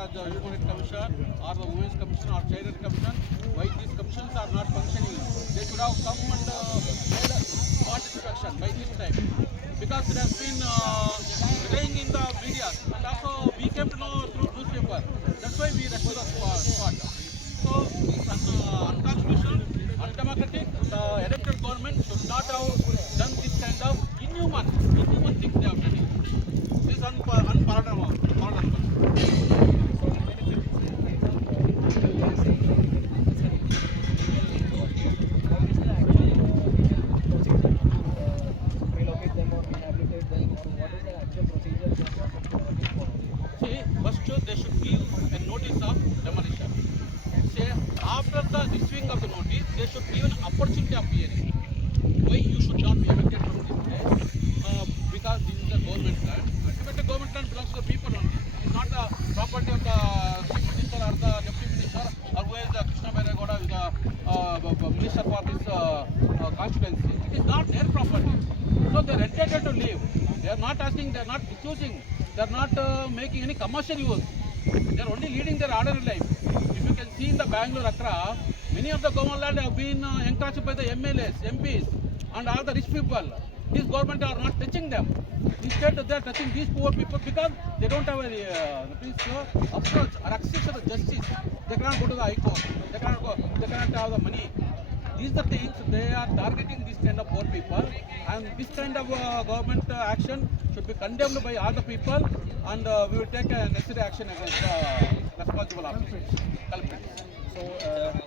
as the Human Rights Commission or the Women's Commission or Child Rights Commission, why these commissions are not functioning? They should have come and made a smart introduction by this time, because it has been relying in the media, and also we came to know through newspaper. That's why we rushed to the spot. So it's unconstitutional, undemocratic. The elected government should not have done this kind of inhuman things they have done. This is unpardonable. See, first they should give a notice of demolition. Say, after the issuing of the notice, they should give an opportunity of hearing. Why you should not be evicted from this place? Because this is a government land. Ultimately, government land belongs to the people only. It's not the property of the chief minister or the deputy minister or who is the Krishna Bairegowda, the minister for this constituency. It is not their property. So they are entitled to leave. They are not asking, they are not accusing, they are not making any commercial use. They are only leading their ordinary life. If you can see in the Bangalore Accra, many of the government land have been encroached by the MLAs, MPs and all the rich people. This government are not touching them. Instead they are touching these poor people because they don't have any approach or access to the justice. They cannot go to the High Court. They cannot have the money. These are the things they are targeting these kind of poor people, and this kind of government action should be condemned by all the people, and we will take a necessary action against responsible officers, culprits. So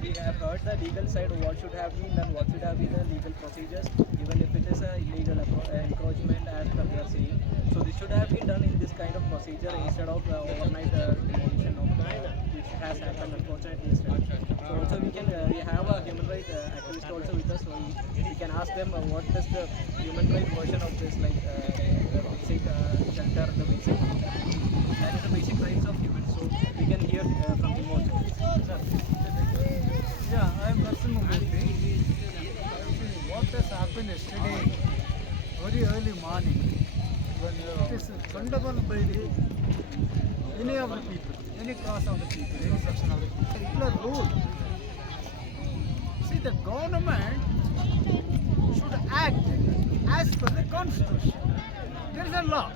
we have heard the legal side, what should have been done, what should have been the legal procedures, even if it is a illegal encroachment as we are saying. So this should have been done in this kind of procedure instead of overnight demolition of which has happened unfortunately yesterday. So also we have a human rights activist also with us, so we can ask them what is the human rights version of this, like the basic shelter, the basic that is the basic rights of humans. So we can hear from him also. Sir. Yeah, I am Narsin Mumurthy. What has happened yesterday, very early morning, when it is condemned by any of the people, any class of the people, any section of the people, particular rule. See, the government should act as per the constitution. There is a law.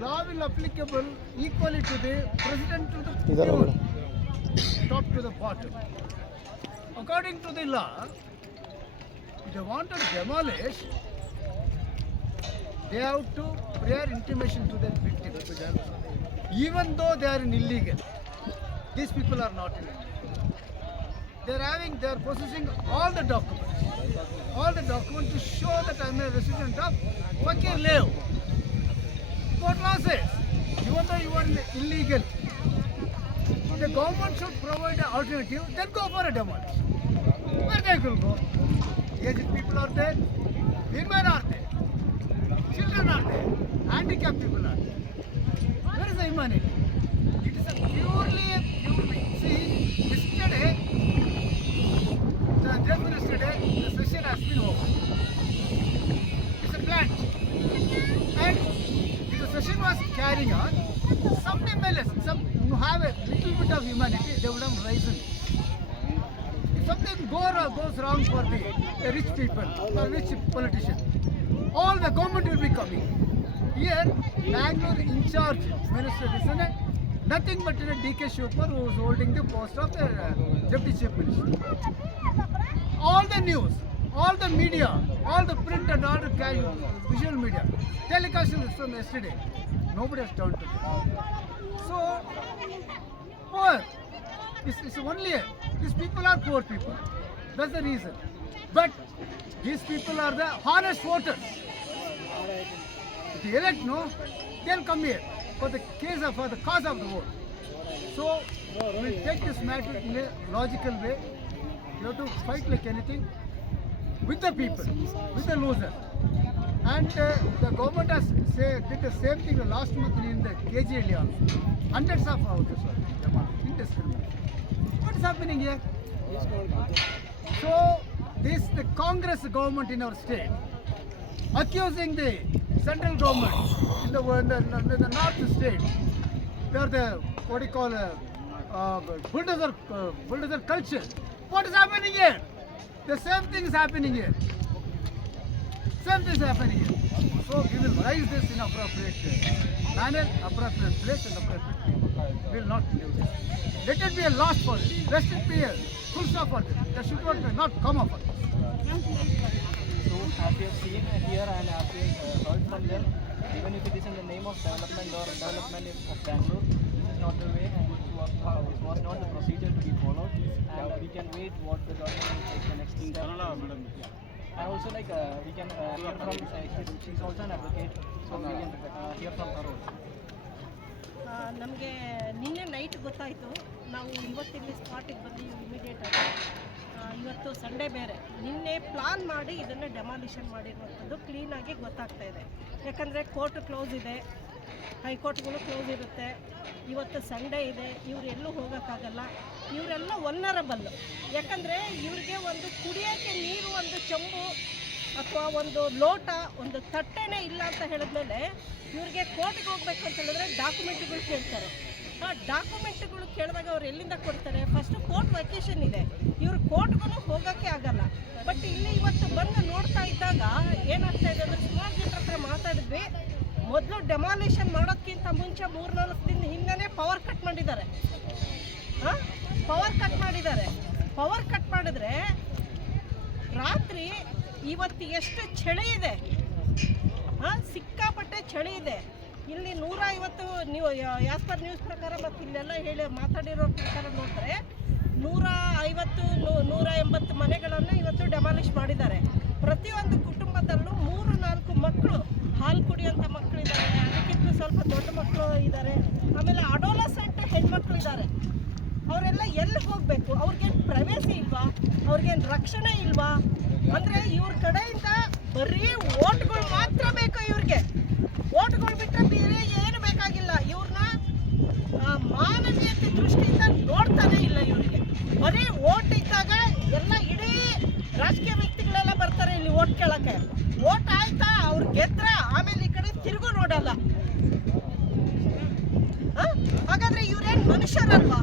Law will applicable equally to the president to the people, top to the bottom. According to the law, if they want to demolish, they have to prior intimation to the victim. Even though they are in illegal, these people are not in illegal. They are possessing all the documents to show that I am a resident of Fakir Lev. What law says? Even though you are illegal, the government should provide an alternative, then go for a demolition. Where they will go? Aged people are there, women are there, children are there, handicapped people are there. Where is the humanity? It is a purely, see, yesterday, the session has been over. It's a plant. And the session was carrying on. Some MLAs, some who have a little bit of humanity, they would have risen. If something goes wrong for the rich people or rich politician, all the government will be coming. Here, Bangalore in charge minister is nothing but DK Shivapur, who is holding the post of the deputy chief minister. All the news, all the media, all the print and all the visual media, telecasting from yesterday, nobody has turned to this. So, poor. It's only these people are poor people. That's the reason. But these people are the honest voters. If they elect, no, they'll come here for the cause of the vote. So we'll take this matter in a logical way. You have to fight like anything with the people, with the loser. And the government has did the same thing last month in the KGL also. Hundreds of houses were indiscriminate. What is happening here? So this the Congress government in our state accusing the central government in the north state we are the what do you call bulldozer culture. What is happening here? The same thing is happening here. Same thing is happening here. So we will raise this in appropriate manner, appropriate place, and appropriate people. We will not leave this. Let it be a loss for it. Let it be a full stop for this. There should not come up for this. So as we have seen here and as we have heard from them, even if it is in the name of development or development of Bangalore, this is not the way and it was not the procedure to be followed, and we can wait what the government will take the next step. And also we can hear from, she's also an advocate, so we can hear from her also. ನಮಗೆ ನಿನ್ನೆ night ಗೊತ್ತಾಯಿತು. ನಾವು ಇವತ್ತಿಲ್ಲಿ ಸ್ಪಾಟಿಗೆ ಬಂದು ಇಮಿಡಿಯೇಟಾಗಿ ಇವತ್ತು Sunday ಬೇರೆ, ನಿನ್ನೆ plan ಮಾಡಿ ಇದನ್ನು ಡೆಮಾಲಿಷನ್ ಮಾಡಿರುವಂಥದ್ದು ಕ್ಲೀನಾಗಿ ಗೊತ್ತಾಗ್ತಾ ಇದೆ. ಯಾಕಂದರೆ ಕೋರ್ಟ್ ಕ್ಲೋಸ್ ಇದೆ, ಹೈಕೋರ್ಟ್ಗಳು ಕ್ಲೋಸ್ ಇರುತ್ತೆ, ಇವತ್ತು ಸಂಡೇ ಇದೆ, ಇವ್ರು ಎಲ್ಲೂ ಹೋಗೋಕ್ಕಾಗಲ್ಲ. ಇವರೆಲ್ಲ ವಲ್ನರಬಲ್ಲು. ಯಾಕಂದರೆ ಇವ್ರಿಗೆ ಒಂದು ಕುಡಿಯೋಕ್ಕೆ ನೀರು, ಒಂದು ಚಂಬು ಅಥವಾ ಒಂದು ಲೋಟ, ಒಂದು ತಟ್ಟೆನೇ ಇಲ್ಲ ಅಂತ ಹೇಳಿದ್ಮೇಲೆ ಇವ್ರಿಗೆ ಕೋರ್ಟ್ಗೆ ಹೋಗ್ಬೇಕು ಅಂತ ಹೇಳಿದ್ರೆ ಡಾಕ್ಯುಮೆಂಟ್ಗಳು ಕೇಳ್ತಾರೆ. ಆ ಡಾಕ್ಯುಮೆಂಟ್ಗಳು ಕೇಳಿದಾಗ ಅವ್ರು ಎಲ್ಲಿಂದ ಕೊಡ್ತಾರೆ? ಫಸ್ಟು ಕೋರ್ಟ್ ವೆಕೇಷನ್ ಇದೆ, ಇವ್ರು ಕೋರ್ಟ್ಗೂ ಹೋಗೋಕ್ಕೆ ಆಗಲ್ಲ. ಬಟ್ ಇಲ್ಲಿ ಇವತ್ತು ಬಂದು ನೋಡ್ತಾ ಇದ್ದಾಗ ಏನಾಗ್ತಾ ಇದೆ ಅಂದರೆ, ಸುಮಾರು ಜನರ ಹತ್ರ ಮಾತಾಡಿದ್ವಿ. ಮೊದಲು ಡೆಮಾಲಿಷನ್ ಮಾಡೋದಕ್ಕಿಂತ ಮುಂಚೆ 3-4 ದಿನ ಹಿಂದೆ ಪವರ್ ಕಟ್ ಮಾಡಿದ್ದಾರೆ. ಪವರ್ ಕಟ್ ಮಾಡಿದ್ರೆ ರಾತ್ರಿ ಇವತ್ತು ಎಷ್ಟು ಚಳಿ ಇದೆ, ಸಿಕ್ಕಾಪಟ್ಟೆ ಚಳಿ ಇದೆ. ಇಲ್ಲಿ 150 ನೀವು ಆಸ್ ಪರ್ ನ್ಯೂಸ್ ಪ್ರಕಾರ ಮತ್ತು ಇಲ್ಲೆಲ್ಲ ಮಾತಾಡಿರೋ ಪ್ರಕಾರ ನೋಡಿದ್ರೆ 150-180 ಮನೆಗಳನ್ನು ಇವತ್ತು ಡೆಮಾಲಿಷ್ ಮಾಡಿದ್ದಾರೆ. ಪ್ರತಿಯೊಂದು ಕುಟುಂಬದಲ್ಲೂ 3-4 ಮಕ್ಕಳು, ಹಾಲು ಕುಡಿಯೋಂಥ ಮಕ್ಕಳಿದ್ದಾರೆ, ಅದಕ್ಕಿಂತ ಸ್ವಲ್ಪ ದೊಡ್ಡ ಮಕ್ಕಳು ಇದ್ದಾರೆ, ಆಮೇಲೆ ಅಡೋಲಸೆಂಟ್ ಹೆಣ್ಮಕ್ಳು ಇದ್ದಾರೆ. ಅವರೆಲ್ಲ ಎಲ್ಲಿ ಹೋಗಬೇಕು? ಅವ್ರಿಗೇನು ಪ್ರವೇಸಿ ಇಲ್ವಾ? ಅವ್ರಿಗೇನು ರಕ್ಷಣೆ ಇಲ್ವಾ? ಅಂದರೆ ಇವ್ರ ಕಡೆಯಿಂದ ಬರೀ ಓಟ್ಗಳು ಮಾತ್ರ ಬೇಕು. ಇವ್ರಿಗೆ ಓಟ್ಗಳು ಬಿಟ್ಟರೆ ಬೇರೆ ಏನು ಬೇಕಾಗಿಲ್ಲ. ಇವ್ರನ್ನ ಮಾನವೀಯತೆ ದೃಷ್ಟಿಯಿಂದ ನೋಡ್ತಾನೆ ಇಲ್ಲ. ಇವರಿಗೆ ಬರೀ ಓಟ್ ಇದ್ದಾಗ ಎಲ್ಲ ಇಡೀ ರಾಜಕೀಯ ವ್ಯಕ್ತಿಗಳೆಲ್ಲ ಬರ್ತಾರೆ ಇಲ್ಲಿ ಓಟ್ ಕೇಳಕ್ಕೆ. ಓಟ್ ಆಯ್ತಾ, ಅವ್ರು ಗೆದ್ರ ಆಮೇಲೆ ಈ ಕಡೆ ತಿರುಗು ನೋಡಲ್ಲ. ಹಾಗಾದ್ರೆ ಇವ್ರೇನು ಮನುಷ್ಯರಲ್ವಾ?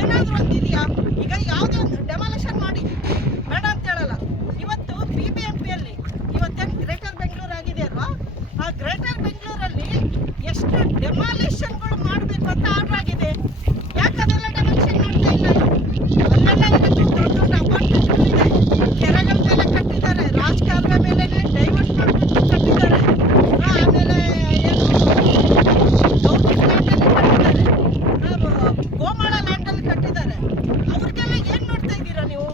ಏನಾದರೂ ಒಂದಿದೆಯಾ? ಈಗ ಯಾವುದೇ ಒಂದು ಡೆಮಾಲಿಷನ್ ಮಾಡಿ ಬೇಡ ಅಂತ ಹೇಳಲ್ಲ. ಇವತ್ತು BBMPಯಲ್ಲಿ ಇವತ್ತೇನು ಗ್ರೇಟರ್ ಬೆಂಗಳೂರು ಆಗಿದೆ ಅಲ್ವಾ, ಆ ಗ್ರೇಟರ್ ಬೆಂಗಳೂರಲ್ಲಿ ಎಷ್ಟು ಡೆಮಾಲಿಷನ್ಗಳು ಮಾಡಬೇಕು ಅಂತ ಆರ್ಡರ್ ಆಗಿದೆ. ಯಾಕೆ ಅದೆಲ್ಲ ಡೆಮಾಲಿಷನ್ ಮಾಡ್ತಾ ಇಲ್ಲ? ಅಲ್ಲೆಲ್ಲ ದೊಡ್ಡ ದೊಡ್ಡ ಅಪಾರ್ಟ್ಮೆಂಟ್ಗಳಿದೆ, ಕೆರೆಗಳ ಮೇಲೆ ಕಟ್ಟಿದ್ದಾರೆ, ರಾಜಕಾಲುವೆ ಮೇಲೆ ಡೈವರ್ಟ್ ಮಾಡಿಬಿಟ್ಟು ಕಟ್ಟಿದ್ದಾರೆ, ಆಮೇಲೆ ಗೋಮಾಳ ಲ್ಯಾಂಡಲ್ಲಿ ಕಟ್ಟಿದ್ದಾರೆ. ಅವ್ರಿಗೆಲ್ಲ ಏನು ನೋಡ್ತಾ ಇದ್ದೀರಾ ನೀವು?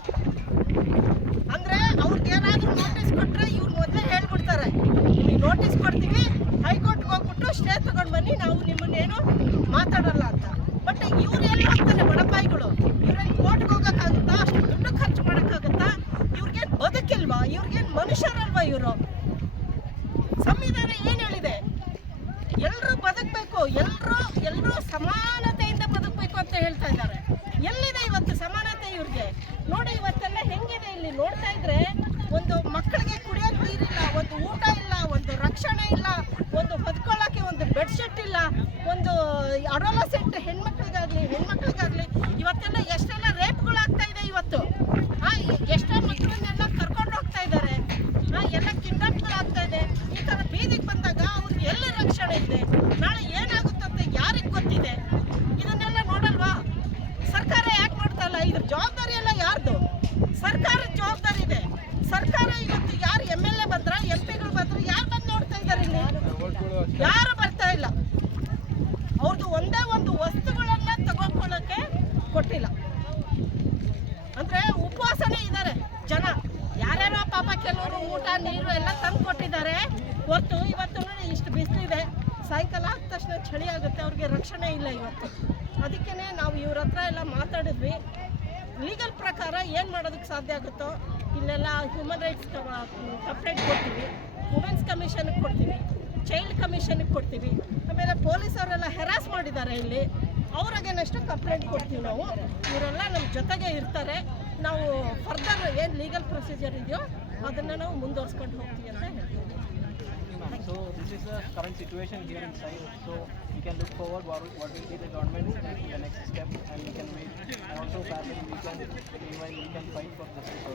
ಅಂದರೆ ಅವ್ರಿಗೇನಾದರೂ ನೋಟಿಸ್ ಕೊಟ್ಟರೆ ಇವ್ರು ಮೊದಲೇ ಹೇಳ್ಬಿಡ್ತಾರೆ, ನಿಮಗೆ ನೋಟಿಸ್ ಕೊಡ್ತೀವಿ, ಹೈಕೋರ್ಟ್ಗೆ ಹೋಗ್ಬಿಟ್ಟು ಸ್ಟೇ ತೊಗೊಂಡು ಬನ್ನಿ, ನಾವು ನಿಮ್ಮನ್ನೇನು ಮಾತಾಡಲ್ಲ ಅಂತ. ಬಟ್ ಇವ್ರು ಎಲ್ಲಿ ಹೋಗ್ತಾರೆ? ಬಡಪಾಯಿಗಳು. ಇವ್ರೇನು ಕೋರ್ಟ್ಗೆ ಹೋಗೋಕ್ಕಾಗುತ್ತಾ? ಅಷ್ಟು ದುಡ್ಡು ಖರ್ಚು ಮಾಡೋಕ್ಕಾಗುತ್ತಾ? ಇವ್ರಿಗೇನು ಬದುಕಿಲ್ವಾ? ಇವ್ರಿಗೇನು ಮನುಷ್ಯರಲ್ವಾ ಇವರು? ಸಂವಿಧಾನ ಏನು ಹೇಳಿದೆ? ಎಲ್ಲರೂ ಬದುಕಬೇಕು, ಎಲ್ಲರೂ ಸಮಾನತೆಯಿಂದ ಬದುಕಬೇಕು ಅಂತ ಹೇಳ್ತಾ ಇದ್ದಾರೆ. ಎಲ್ಲಿದೆ ಇವತ್ತು ಸಮಾನತೆ ಇವ್ರಿಗೆ? ನೋಡಿ ಇವತ್ತೆಲ್ಲ ಹೆಂಗಿದೆ ಇಲ್ಲಿ ನೋಡ್ತಾ ಇದ್ರೆ. ಒಂದು ಮಕ್ಕಳಿಗೆ ಕುಡಿಯೋಕೆ ನೀರಿಲ್ಲ, ಒಂದು ಊಟ ಇಲ್ಲ, ಒಂದು ರಕ್ಷಣೆ ಇಲ್ಲ, ಒಂದು ಹೊದ್ಕೊಳ್ಳೋಕ್ಕೆ ಒಂದು ಬೆಡ್ಶೀಟ್ ಇಲ್ಲ, ಒಂದು ಅಡೋಲಸೆಂಟ್ ಹೆಣ್ಮಕ್ಳಿಗಾಗಲಿ ಇವತ್ತೆಲ್ಲ ಎಷ್ಟೆಲ್ಲ ರೇಪ್ಗಳಾಗ್ತಾ ಇದೆ. ಇವತ್ತು ಎಷ್ಟೋ ಮಕ್ಕಳನ್ನೆಲ್ಲ ಕರ್ಕೊಂಡು ಹೋಗ್ತಾ ಇದ್ದಾರೆ, ಎಲ್ಲ ಕಿಡ್ನಾಪ್ಗಳಾಗ್ತಾ ಇದೆ. ಈ ಥರ ಬೀದಿಗೆ ಬಂದಾಗ ಅವ್ರಿಗೆ ಎಲ್ಲಿ ರಕ್ಷಣೆ ಇದೆ? ನಾಳೆ ಏನಾಗುತ್ತಂತ ಯಾರಿಗೆ ಗೊತ್ತಿದೆ? ಇದನ್ನೆಲ್ಲ ನೋಡಲ್ವಾ? ಸರ್ಕಾರ ಯಾಕೆ ಮಾಡ್ತಾ ಇಲ್ಲ? ಇದ್ರ ಜವಾಬ್ದಾರಿ ಎಲ್ಲ ಯಾರ್ದು? ಸರ್ಕಾರದ ಜವಾಬ್ದಾರಿ ಇದೆ. ಸರ್ಕಾರ ಇವತ್ತು ಯಾರು MLA ಬಂದ್ರ, MP ಗಳು ಬಂದ್ರೆ ಯಾರು ಬಂದು ನೋಡ್ತಾ ಇದ್ದಾರೆ ಇಲ್ಲಿ? ಯಾರು ಬರ್ತಾ ಇಲ್ಲ. ಅವ್ರದ್ದು ಒಂದೇ ಒಂದು ವಸ್ತುಗಳನ್ನ ತಗೊಂಡ್ಕೊಳ್ಳೋಕೆ ಕೊಟ್ಟಿಲ್ಲ. ಅಂದ್ರೆ ಉಪವಾಸನೇ ಇದ್ದಾರೆ ಜನ. ಯಾರ್ಯಾರೋ ಪಾಪ ಕೆಲವರು ಊಟ ನೀರು ಎಲ್ಲ ತಂದು ಕೊಟ್ಟಿದ್ದಾರೆ ಹೊರತು ಇವತ್ತು ನೋಡಿ ಇಷ್ಟು ಬಿಸಿಲಿದೆ, ಸಾಯಂಕಾಲ ಆದ ತಕ್ಷಣ ಚಳಿ ಆಗುತ್ತೆ, ಅವ್ರಿಗೆ ರಕ್ಷಣೆ ಇಲ್ಲ ಇವತ್ತು. ಅದಕ್ಕೇ ನಾವು ಇವ್ರ ಹತ್ರ ಎಲ್ಲ ಮಾತಾಡಿದ್ವಿ. ಲೀಗಲ್ ಪ್ರಕಾರ ಏನು ಮಾಡೋದಕ್ಕೆ ಸಾಧ್ಯ ಆಗುತ್ತೋ ಇಲ್ಲೆಲ್ಲ ಹ್ಯೂಮನ್ ರೈಟ್ಸ್ ಕಂಪ್ಲೇಂಟ್ ಕೊಡ್ತೀವಿ, ವುಮೆನ್ಸ್ ಕಮಿಷನ್ಗೆ ಕೊಡ್ತೀವಿ, ಚೈಲ್ಡ್ ಕಮಿಷನ್ಗೆ ಕೊಡ್ತೀವಿ. ಆಮೇಲೆ ಪೊಲೀಸವರೆಲ್ಲ ಹೆರಾಸ್ ಮಾಡಿದ್ದಾರೆ ಇಲ್ಲಿ, ಅವ್ರ ಅಗೇನೆಸ್ಟ್ ಕಂಪ್ಲೇಂಟ್ ಕೊಡ್ತೀವಿ ನಾವು. ಇವರೆಲ್ಲ ನಮ್ಮ ಜೊತೆಗೆ ಇರ್ತಾರೆ. ನಾವು ಫರ್ದರ್ ಏನು ಲೀಗಲ್ ಪ್ರೊಸೀಜರ್ ಇದೆಯೋ ಅದನ್ನು ನಾವು ಮುಂದುವರ್ಸ್ಕೊಂಡು ಹೋಗ್ತೀವಿ ಅಂತ ಹೇಳ್ತೀವಿ. ma'am. So this is the current situation here inside. So we can look forward what will be the government's the next step, and we can wait. And also parallelly we can meanwhile we can fight for justice.